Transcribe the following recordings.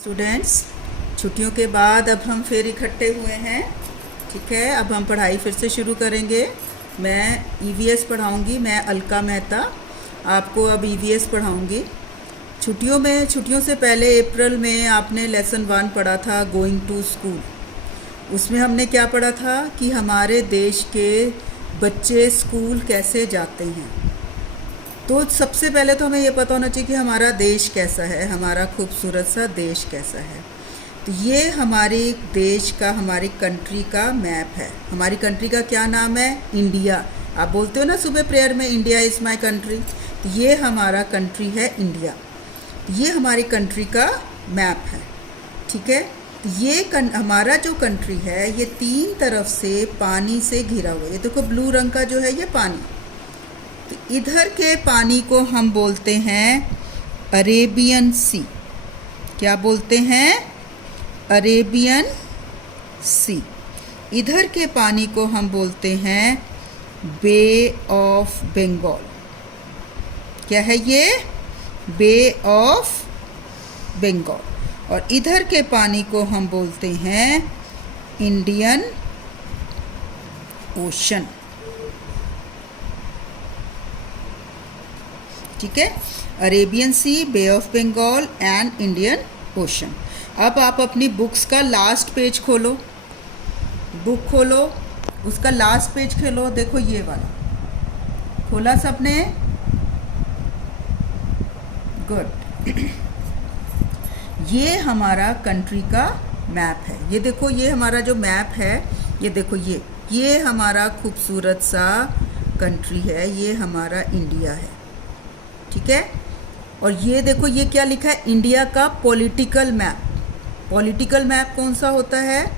Students, छुट्टियों के बाद अब हम फिर इकट्ठे हुए हैं। ठीक है, अब हम पढ़ाई फिर से शुरू करेंगे। मैं ईवीएस पढ़ाऊंगी, मैं अलका मेहता आपको अब ईवीएस पढ़ाऊंगी। छुट्टियों से पहले अप्रैल में आपने लेसन 1 पढ़ा था, गोइंग टू स्कूल। उसमें हमने क्या पढ़ा था कि हमारे देश के बच्चे स्कूल कैसे जाते हैं। तो सबसे पहले तो हमें ये पता होना चाहिए कि हमारा देश कैसा है, हमारा खूबसूरत सा देश कैसा है। तो ये हमारे देश का, हमारी कंट्री का मैप है। हमारी कंट्री का क्या नाम है? इंडिया। आप बोलते हो ना सुबह प्रेयर में, इंडिया इज़ माई कंट्री। तो ये हमारा कंट्री है इंडिया। ये हमारी कंट्री का मैप है। ठीक है, तो ये हमारा जो कंट्री है ये 3 तरफ से पानी से घिरा हुआ है। ये देखो ब्लू रंग का जो है ये पानी। तो इधर के पानी को हम बोलते हैं अरेबियन सी। क्या बोलते हैं? अरेबियन सी। इधर के पानी को हम बोलते हैं बे ऑफ बंगाल। क्या है ये? बे ऑफ बंगाल। और इधर के पानी को हम बोलते हैं इंडियन ओशन। ठीक है, Arabian sea, bay of Bengal and Indian ocean. अब आप अपनी बुक्स का लास्ट पेज खोलो, बुक खोलो, उसका लास्ट पेज खोलो। देखो ये वाला खोला सबने? गुड। ये हमारा कंट्री का मैप है। ये देखो, ये हमारा जो मैप है, ये देखो, ये हमारा खूबसूरत सा कंट्री है, ये हमारा इंडिया है। ठीक है, और ये देखो ये क्या लिखा है? इंडिया का पॉलिटिकल मैप। पॉलिटिकल मैप कौन सा होता है?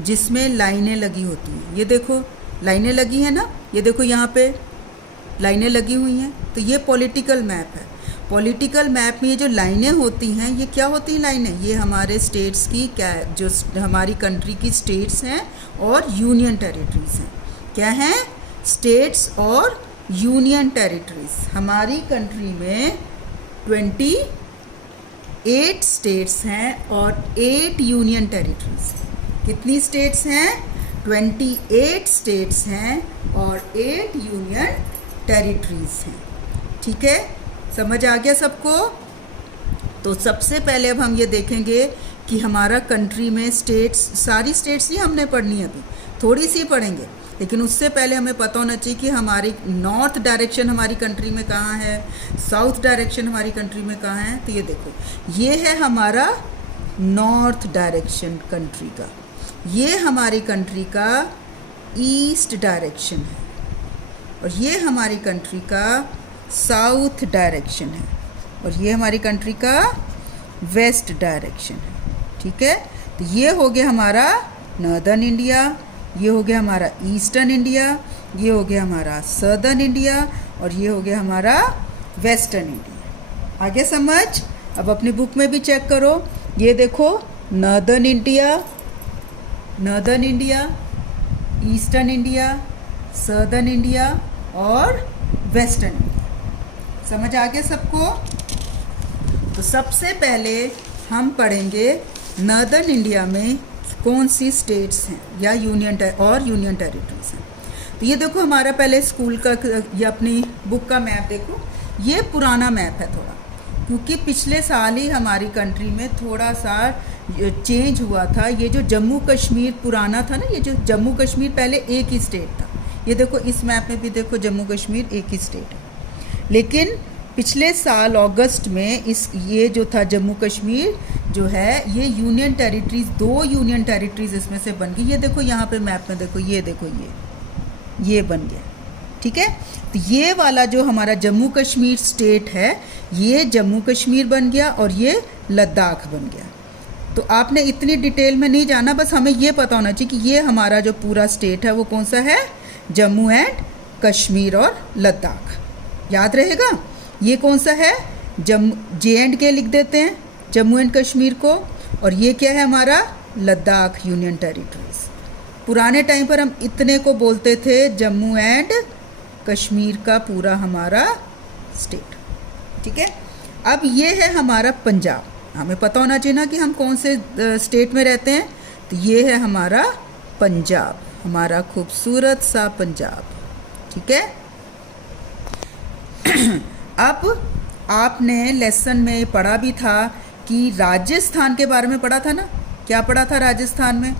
जिसमें लाइनें लगी होती हैं। ये देखो लाइनें लगी हैं ना, ये देखो यहाँ पे लाइनें लगी हुई हैं। तो ये पॉलिटिकल मैप है। पॉलिटिकल मैप में ये जो लाइनें होती हैं, ये क्या होती हैं लाइनें? ये हमारे स्टेट्स की, क्या जो हमारी कंट्री की स्टेट्स हैं और यूनियन टेरिटरीज हैं। क्या हैं? स्टेट्स और यूनियन टेरिटरीज। हमारी कंट्री में 28 स्टेट्स हैं और 8 यूनियन टेरिटरीज। कितनी स्टेट्स हैं? 28 स्टेट्स हैं और 8 यूनियन टेरिटरीज हैं। ठीक है, समझ आ गया सबको? तो सबसे पहले अब हम ये देखेंगे कि हमारा कंट्री में स्टेट्स, सारी स्टेट्स ही हमने पढ़नी है, अभी थोड़ी सी पढ़ेंगे, लेकिन उससे पहले हमें पता होना चाहिए कि हमारी नॉर्थ डायरेक्शन हमारी कंट्री में कहाँ है, साउथ डायरेक्शन हमारी कंट्री में कहाँ है। तो ये देखो, ये है हमारा नॉर्थ डायरेक्शन कंट्री का, ये हमारी कंट्री का ईस्ट डायरेक्शन है, और ये हमारी कंट्री का साउथ डायरेक्शन है, और ये हमारी कंट्री का वेस्ट डायरेक्शन है। ठीक है, तो ये हो गया हमारा नॉर्दर्न इंडिया, ये हो गया हमारा ईस्टर्न इंडिया, ये हो गया हमारा सदर्न इंडिया, और ये हो गया हमारा वेस्टर्न इंडिया। आगे समझ? अब अपनी बुक में भी चेक करो। ये देखो, northern India, eastern India, southern India और वेस्टर्न इंडिया। समझ आ गया सबको? तो सबसे पहले हम पढ़ेंगे नॉर्दर्न इंडिया में कौन सी स्टेट्स हैं या यूनियन टेरिटरीज हैं। तो ये देखो हमारा पहले स्कूल का, ये अपनी बुक का मैप देखो। ये पुराना मैप है थोड़ा, क्योंकि पिछले साल ही हमारी कंट्री में थोड़ा सा चेंज हुआ था। ये जो जम्मू कश्मीर पुराना था ना, ये जो जम्मू कश्मीर पहले एक ही स्टेट था। ये देखो इस मैप में भी देखो जम्मू कश्मीर एक ही स्टेट है, लेकिन पिछले साल अगस्त में ये जो था जम्मू कश्मीर जो है, ये यूनियन टेरिटरीज, 2 यूनियन टेरिटरीज इसमें से बन गई। ये देखो यहाँ पे मैप में देखो, ये देखो ये बन गया। ठीक है, तो ये वाला जो हमारा जम्मू कश्मीर स्टेट है, ये जम्मू कश्मीर बन गया और ये लद्दाख बन गया। तो आपने इतनी डिटेल में नहीं जाना, बस हमें ये पता होना चाहिए कि ये हमारा जो पूरा स्टेट है वो कौन सा है? जम्मू एंड कश्मीर और लद्दाख। याद रहेगा? ये कौन सा है? JNK लिख देते हैं, जम्मू एंड कश्मीर को, और ये क्या है हमारा? Ladakh union territories. पुराने टाइम पर हम इतने को बोलते थे जम्मू एंड कश्मीर का पूरा हमारा स्टेट। ठीक है, अब ये है हमारा पंजाब। हमें पता होना चाहिए ना कि हम कौन से स्टेट में रहते हैं। तो ये है हमारा पंजाब, हमारा खूबसूरत सा पंजाब। ठीक है। अब आपने लेसन में पढ़ा भी था कि राजस्थान के बारे में पढ़ा था ना। क्या पढ़ा था राजस्थान में?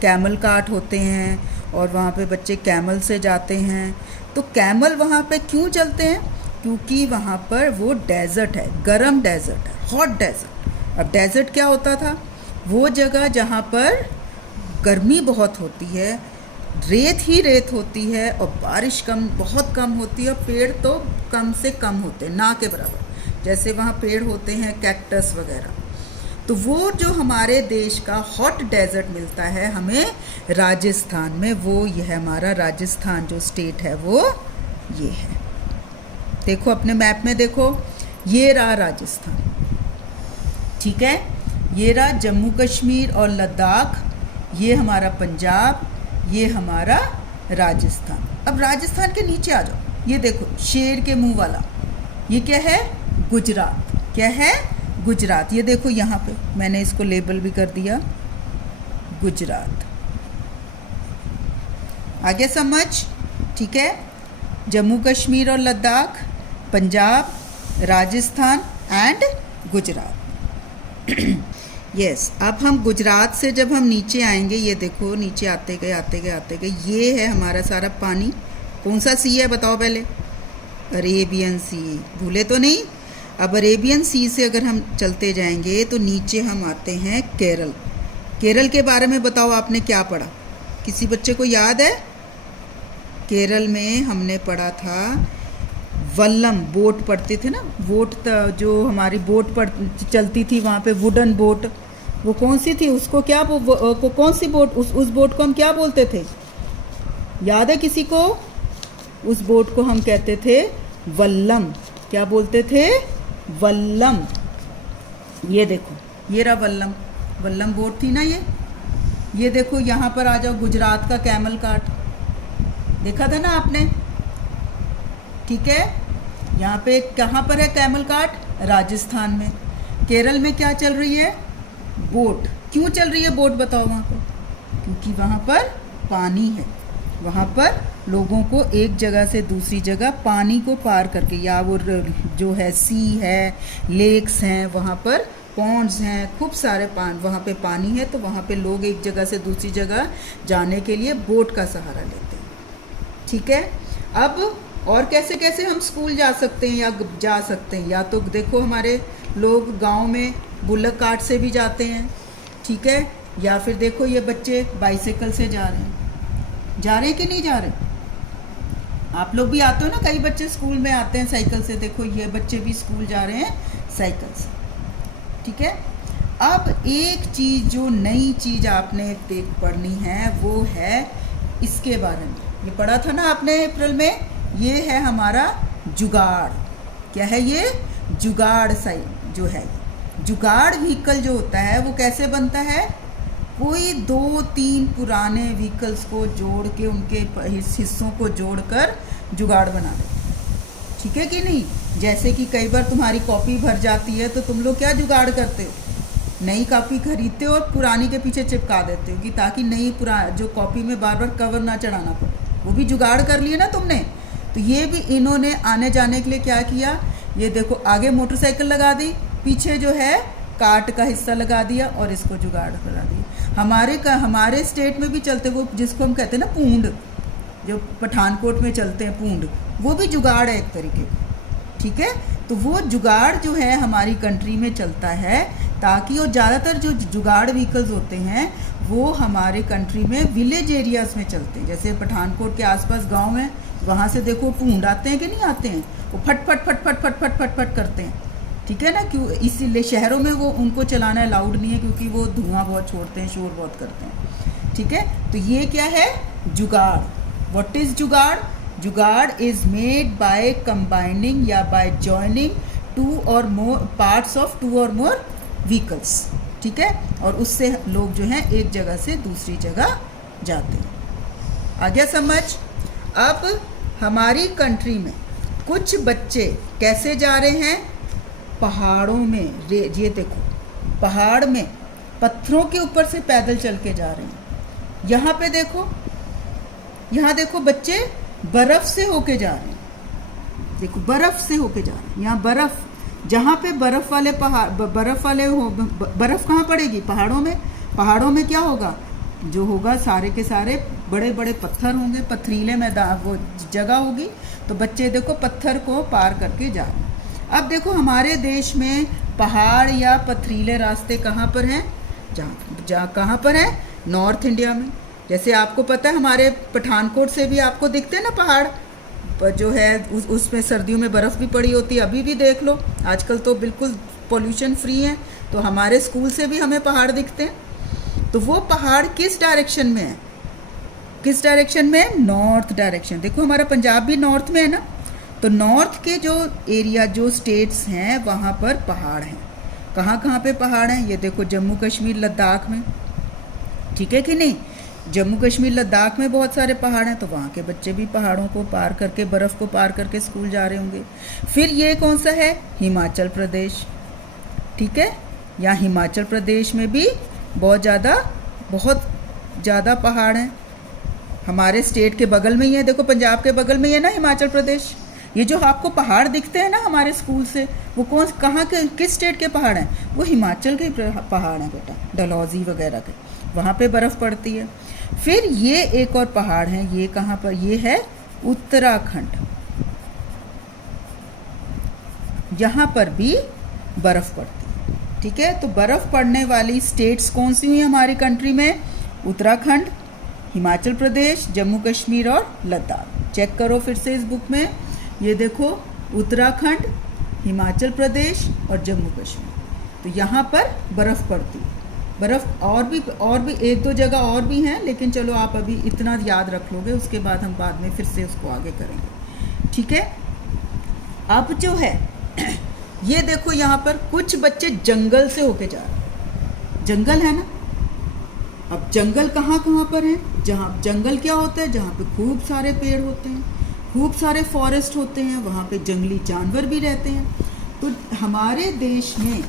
कैमल कार्ट होते हैं और वहाँ पे बच्चे कैमल से जाते हैं। तो कैमल वहाँ पे क्यों चलते हैं? क्योंकि वहाँ पर वो डेजर्ट है, गर्म डेजर्ट है, हॉट डेजर्ट। अब डेजर्ट क्या होता था? वो जगह जहाँ पर गर्मी बहुत होती है, रेत ही रेत होती है और बारिश बहुत कम होती है, और पेड़ तो कम से कम होते हैं, ना के बराबर। जैसे वहाँ पेड़ होते हैं कैक्टस वगैरह। तो वो जो हमारे देश का हॉट डेजर्ट मिलता है हमें राजस्थान में, वो ये है हमारा राजस्थान जो स्टेट है वो ये है। देखो अपने मैप में देखो, ये रहा राजस्थान। ठीक है। ये रहा जम्मू कश्मीर और लद्दाख, ये हमारा पंजाब, ये हमारा राजस्थान। अब राजस्थान के नीचे आ जाओ, ये देखो शेर के मुंह वाला, ये क्या है? गुजरात। क्या है? गुजरात। ये देखो यहाँ पे मैंने इसको लेबल भी कर दिया, गुजरात। आगे समझ? ठीक है। जम्मू कश्मीर और लद्दाख, पंजाब, राजस्थान एंड गुजरात। यस। अब हम गुजरात से जब हम नीचे आएंगे, ये देखो नीचे आते गए आते गए आते गए, ये है हमारा सारा पानी। कौन सा सी है बताओ पहले? अरेबियन सी। भूले तो नहीं? अब अरेबियन सी से अगर हम चलते जाएंगे तो नीचे हम आते हैं केरल। केरल के बारे में बताओ आपने क्या पढ़ा? किसी बच्चे को याद है? केरल में हमने पढ़ा था वल्लम, बोट पढ़ते थे ना, बोट जो हमारी बोट चलती थी वहाँ पे, वुडन बोट। वो कौन सी थी? उसको क्या कौन सी बोट? उस बोट को हम क्या बोलते थे? याद है किसी को? उस बोट को हम कहते थे वल्लम। क्या बोलते थे? वल्लम। ये देखो, ये रहा वल्लम। वल्लम बोट थी ना ये देखो यहाँ पर आ जाओ, गुजरात का कैमल कार्ट देखा था ना आपने? ठीक है। यहाँ पे कहाँ पर है कैमल कार्ट? राजस्थान में। केरल में क्या चल रही है? बोट। क्यों चल रही है बोट बताओ वहाँ पर? क्योंकि वहाँ पर पानी है। वहाँ पर लोगों को एक जगह से दूसरी जगह पानी को पार करके, या वो जो है सी है, लेक्स हैं, वहाँ पर पॉन्ड्स हैं, खूब सारे वहाँ पे पानी है, तो वहाँ पे लोग एक जगह से दूसरी जगह जाने के लिए बोट का सहारा लेते हैं। ठीक है। अब और कैसे कैसे हम स्कूल जा सकते हैं या जा सकते हैं? या तो देखो हमारे लोग गांव में बुलक कार्ट से भी जाते हैं। ठीक है। या फिर देखो ये बच्चे बाइसाइकिल से जा रहे हैं कि नहीं जा रहे? आप लोग भी आते हो ना, कई बच्चे स्कूल में आते हैं साइकिल से। देखो ये बच्चे भी स्कूल जा रहे हैं साइकिल से। ठीक है। अब एक चीज़ जो नई चीज़ आपने पढ़नी है वो है इसके बारे में। ये पढ़ा था ना आपने अप्रैल में? ये है हमारा जुगाड़। क्या है ये? जुगाड़ साइकिल जो है। जुगाड़ व्हीकल जो होता है वो कैसे बनता है? कोई 2-3 पुराने व्हीकल्स को जोड़ के, उनके हिस्सों को जोड़कर जुगाड़ बना देते। ठीक है कि नहीं? जैसे कि कई बार तुम्हारी कॉपी भर जाती है तो तुम लोग क्या जुगाड़ करते हो? नई कॉपी खरीदते हो और पुरानी के पीछे चिपका देते हो कि ताकि नई जो कॉपी में बार बार कवर ना चढ़ाना पड़े। वो भी जुगाड़ कर लिए ना तुमने। तो ये भी इन्होंने आने जाने के लिए क्या किया? ये देखो आगे मोटरसाइकिल लगा दी, पीछे जो है कार्ट का हिस्सा लगा दिया और इसको जुगाड़ करा दिया। हमारे स्टेट में भी चलते वो जिसको हम कहते हैं ना पूंड, जो पठानकोट में चलते हैं पूंड, वो भी जुगाड़ है एक तरीके का। ठीक है। तो वो जुगाड़ जो है हमारी कंट्री में चलता है ताकि वो ज़्यादातर जो जुगाड़ व्हीकल्स होते हैं वो हमारे कंट्री में विलेज एरियाज़ में चलते हैं। जैसे पठानकोट के आसपास गांव है, वहाँ से देखो पूंड आते हैं कि नहीं आते हैं? वो फट फट फट फट फट फट फट फट करते हैं। ठीक है ना? क्यों? इसीलिए शहरों में वो उनको चलाना अलाउड नहीं है क्योंकि वो धुआं बहुत छोड़ते हैं, शोर बहुत करते हैं। ठीक है। तो ये क्या है? जुगाड़। व्हाट इज जुगाड़? जुगाड़ इज मेड बाय कंबाइनिंग या bye joining 2 or more parts of 2 or more vehicles. ठीक है। और उससे लोग जो हैं एक जगह से दूसरी जगह जाते हैं। आ गया समझ? अब हमारी कंट्री में कुछ बच्चे कैसे जा रहे हैं? पहाड़ों में। ये देखो पहाड़ में पत्थरों के ऊपर से पैदल चल के जा रहे हैं। यहाँ पे देखो, यहाँ देखो बच्चे बर्फ़ से होके जा रहे हैं। देखो बर्फ़ से होके जा रहे हैं। यहाँ बर्फ़, जहाँ पे बर्फ़ वाले पहाड़, बर्फ़ कहाँ पड़ेगी? पहाड़ों में। पहाड़ों में क्या होगा? जो होगा सारे के सारे बड़े बड़े पत्थर होंगे, पथरीले मैदान, वो जगह होगी। तो बच्चे देखो पत्थर को पार करके जा रहे हैं। अब देखो हमारे देश में पहाड़ या पथरीले रास्ते कहाँ पर हैं? जहाँ कहाँ पर है? नॉर्थ इंडिया में। जैसे आपको पता है हमारे पठानकोट से भी आपको दिखते हैं ना पहाड़ जो है, उसमें सर्दियों में बर्फ़ भी पड़ी होती है। अभी भी देख लो, आजकल तो बिल्कुल पोल्यूशन फ्री है, तो हमारे स्कूल से भी हमें पहाड़ दिखते हैं। तो वो पहाड़ किस डायरेक्शन में है? किस डायरेक्शन में? North direction. देखो हमारा पंजाब भी नॉर्थ में है ना, तो नॉर्थ के जो एरिया, जो स्टेट्स हैं, वहाँ पर पहाड़ हैं। कहाँ कहाँ पे पहाड़ हैं? ये देखो जम्मू कश्मीर, लद्दाख में, ठीक है कि नहीं? जम्मू कश्मीर लद्दाख में बहुत सारे पहाड़ हैं, तो वहाँ के बच्चे भी पहाड़ों को पार करके, बर्फ़ को पार करके स्कूल जा रहे होंगे। फिर ये कौन सा है? हिमाचल प्रदेश, ठीक है? यहाँ हिमाचल प्रदेश में भी बहुत ज़्यादा पहाड़ हैं। हमारे स्टेट के बगल में ही है, देखो पंजाब के बगल में ही है ना हिमाचल प्रदेश। ये जो आपको पहाड़ दिखते हैं ना हमारे स्कूल से, वो कहाँ के, किस स्टेट के पहाड़ हैं? वो हिमाचल के पहाड़ हैं बेटा, डलहौजी वगैरह के, वहाँ पे बर्फ़ पड़ती है। फिर ये एक और पहाड़ है, ये कहाँ पर? ये है उत्तराखंड, यहाँ पर भी बर्फ़ पड़ती है, ठीक है? तो बर्फ़ पड़ने वाली स्टेट्स कौन सी हुई हमारी कंट्री में? उत्तराखंड, हिमाचल प्रदेश, जम्मू कश्मीर और लद्दाख। चेक करो फिर से इस बुक में, ये देखो उत्तराखंड, हिमाचल प्रदेश और जम्मू कश्मीर, तो यहाँ पर बर्फ़ पड़ती है। बर्फ़ और भी एक दो जगह और भी हैं, लेकिन चलो आप अभी इतना याद रख लोगे, उसके बाद हम बाद में फिर से उसको आगे करेंगे, ठीक है? अब जो है ये देखो यहाँ पर कुछ बच्चे जंगल से होके जा रहे हैं। जंगल है ना, अब जंगल कहाँ कहाँ पर है? जहाँ जंगल क्या होता है? जहाँ पे खूब सारे पेड़ होते हैं, खूब सारे फॉरेस्ट होते हैं, वहाँ पे जंगली जानवर भी रहते हैं। तो हमारे देश में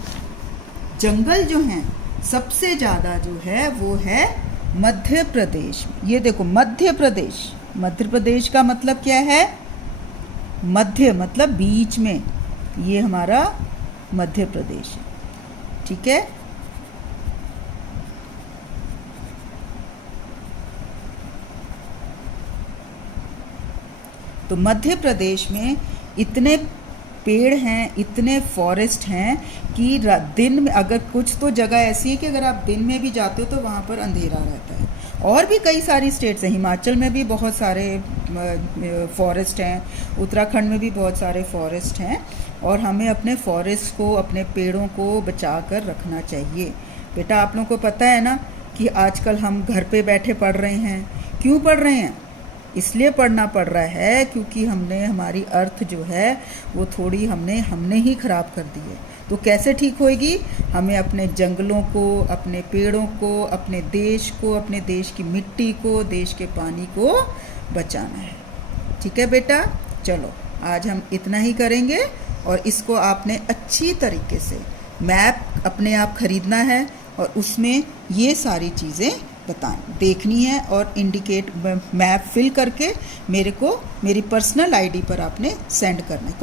जंगल जो हैं सबसे ज़्यादा जो है वो है मध्य प्रदेश। ये देखो मध्य प्रदेश, मध्य प्रदेश का मतलब क्या है? मध्य मतलब बीच में, ये हमारा मध्य प्रदेश है, ठीक है? तो मध्य प्रदेश में इतने पेड़ हैं, इतने फॉरेस्ट हैं कि दिन में, अगर कुछ तो जगह ऐसी है कि अगर आप दिन में भी जाते हो तो वहाँ पर अंधेरा रहता है। और भी कई सारी स्टेट्स हैं, हिमाचल में भी बहुत सारे फॉरेस्ट हैं, उत्तराखंड में भी बहुत सारे फॉरेस्ट हैं, और हमें अपने फॉरेस्ट को, अपने पेड़ों को बचा कर रखना चाहिए। बेटा आप लोगों को पता है ना कि आजकल हम घर पे बैठे पढ़ रहे हैं। क्यों पढ़ रहे हैं? इसलिए पढ़ना पड़ रहा है क्योंकि हमने हमारी अर्थ जो है वो थोड़ी हमने ही ख़राब कर दी है। तो कैसे ठीक होएगी? हमें अपने जंगलों को, अपने पेड़ों को, अपने देश को, अपने देश की मिट्टी को, देश के पानी को बचाना है, ठीक है बेटा? चलो आज हम इतना ही करेंगे, और इसको आपने अच्छी तरीके से मैप अपने आप ख़रीदना है और उसमें ये सारी चीज़ें देखनी है, और इंडिकेट मैप फिल करके मेरे को मेरी पर्सनल आईडी पर आपने सेंड करना है।